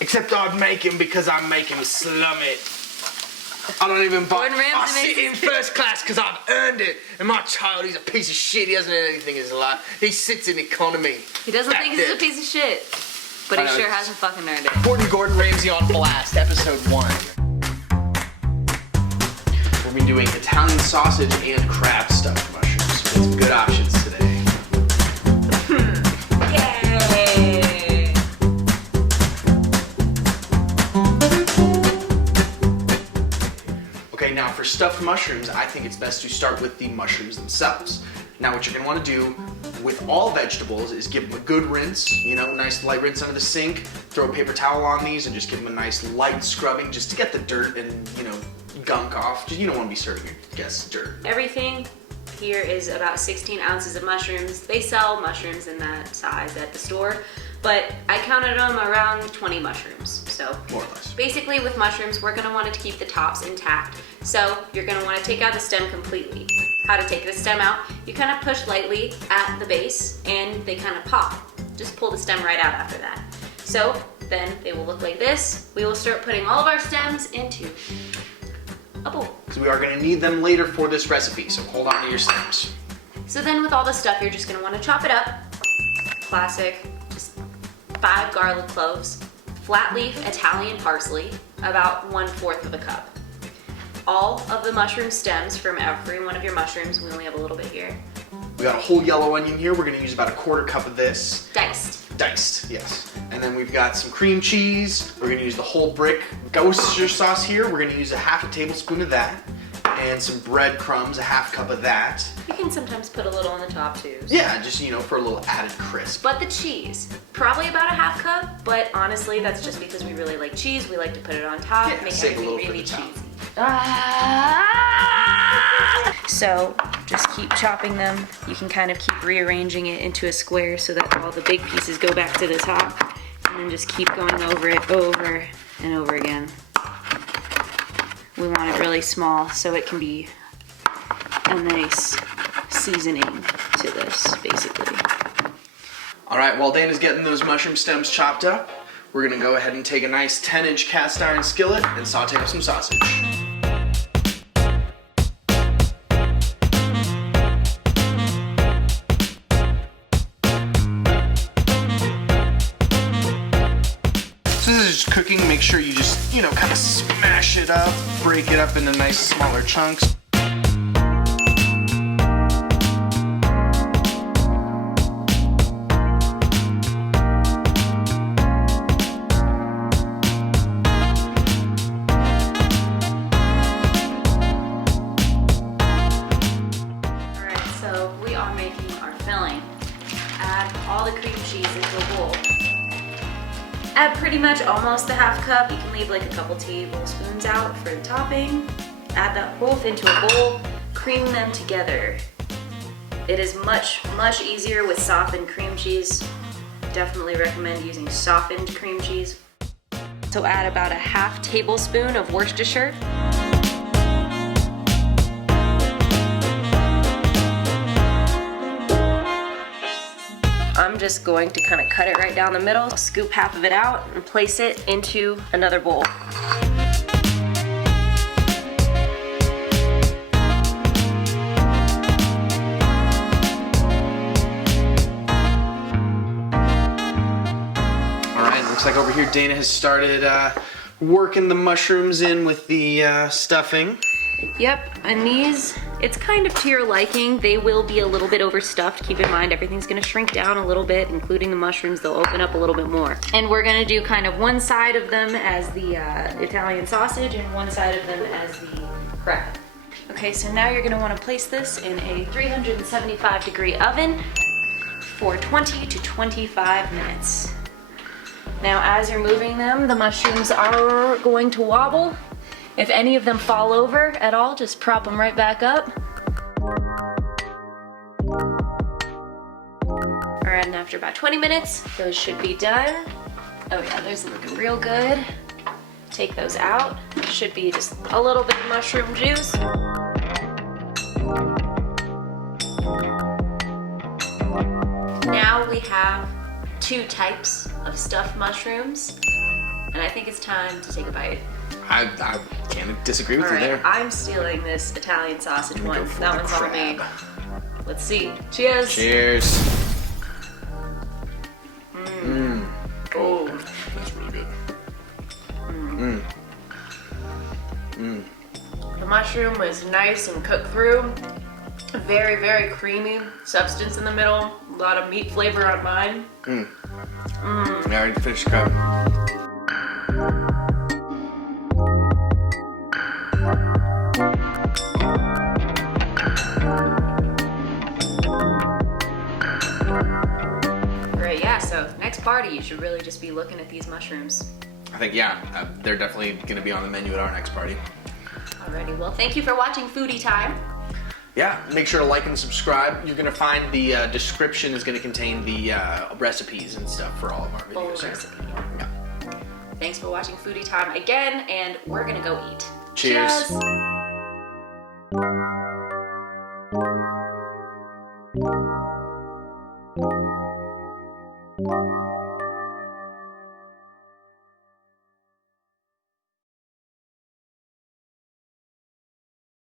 Except I'd make him because I make him slum it. I don't even buy. I sit in first class because I've earned it. And my child, he's a piece of shit. He hasn't earned anything in his life. He sits in economy. He doesn't think he's a piece of shit. But he sure hasn't fucking earned it. Gordon Ramsay on Blast, episode 1. We'll be doing Italian sausage and crab stuffed mushrooms. We have some good options today. Yay! Okay, now for stuffed mushrooms, I think it's best to start with the mushrooms themselves. Now what you're gonna wanna do with all vegetables is give them a good rinse, you know, nice light rinse under the sink, throw a paper towel on these and just give them a nice light scrubbing just to get the dirt and, you know, gunk off. You don't wanna be serving your guests dirt. Everything here is about 16 ounces of mushrooms. They sell mushrooms in that size at the store, but I counted them around 20 mushrooms, so. More or less. Basically with mushrooms, we're gonna want to keep the tops intact. So you're gonna wanna take out the stem completely. How to take the stem out, you kind of push lightly at the base and they kind of pop. Just pull the stem right out after that. So then they will look like this. We will start putting all of our stems into a bowl. Because we are going to need them later for this recipe, so hold on to your stems. So then with all the stuff, you're just going to want to chop it up. Classic, just 5 garlic cloves, flat leaf Italian parsley, about 1/4 of a cup. All of the mushroom stems from every one of your mushrooms. We only have a little bit here. We got a whole yellow onion here. We're going to use about 1/4 cup of this. Diced, yes. And then we've got some cream cheese. We're going to use the whole brick Worcestershire sauce here. We're going to use a 1/2 tablespoon of that. And some breadcrumbs, a 1/2 cup of that. You can sometimes put a little on the top too. So. Yeah, just, you know, for a little added crisp. But the cheese, probably about a 1/2 cup, but honestly, that's just because we really like cheese. We like to put it on top, Yeah, make save a everything little really for the top. cheesy. So just keep chopping them. You can kind of keep rearranging it into a square so that all the big pieces go back to the top, and then just keep going over it over and over again. We want it really small so it can be a nice seasoning to this, basically. All right, while Dana's getting those mushroom stems chopped up, we're gonna go ahead and take a nice 10-inch cast iron skillet and saute up some sausage. So this is just cooking. Make sure you just, you know, kind of smash it up, break it up into nice smaller chunks. Add pretty much almost the 1/2 cup. You can leave like a couple tablespoons out for the topping. Add that both into a bowl, cream them together. It is much easier with softened cream cheese. Definitely recommend using softened cream cheese. So add about a 1/2 tablespoon of Worcestershire. I'm just going to kind of cut it right down the middle, scoop half of it out, and place it into another bowl. All right, looks like over here Dana has started working the mushrooms in with the stuffing. Yep, and these, it's kind of to your liking. They will be a little bit overstuffed. Keep in mind, everything's gonna shrink down a little bit, including the mushrooms. They'll open up a little bit more. And we're gonna do kind of one side of them as the Italian sausage and one side of them as the crab. Okay, so now you're gonna wanna place this in a 375-degree oven for 20 to 25 minutes. Now, as you're moving them, the mushrooms are going to wobble. If any of them fall over at all, just prop them right back up. All right, and after about 20 minutes, those should be done. Oh yeah, those are looking real good. Take those out. Should be just a little bit of mushroom juice. Now we have 2 types of stuffed mushrooms. And I think it's time to take a bite. I can't disagree with All you right, there. I'm stealing this Italian sausage one. Go for That the one's on me. crab. Let's see. Cheers. Cheers. Oh. That's really good. The mushroom was nice and cooked through. Very, very creamy. Substance in the middle. A lot of meat flavor on mine. Yeah, I already finished the crab. Great, yeah, so next party you should really just be looking at these mushrooms. I think, yeah, they're definitely going to be on the menu at our next party. Alrighty, well thank you for watching Foodie Time. Yeah, make sure to like and subscribe. You're going to find the description is going to contain the recipes and stuff for all of our Full videos. recipe. Yeah. Thanks for watching Foodie Time again, and we're gonna go eat. Cheers. Cheers.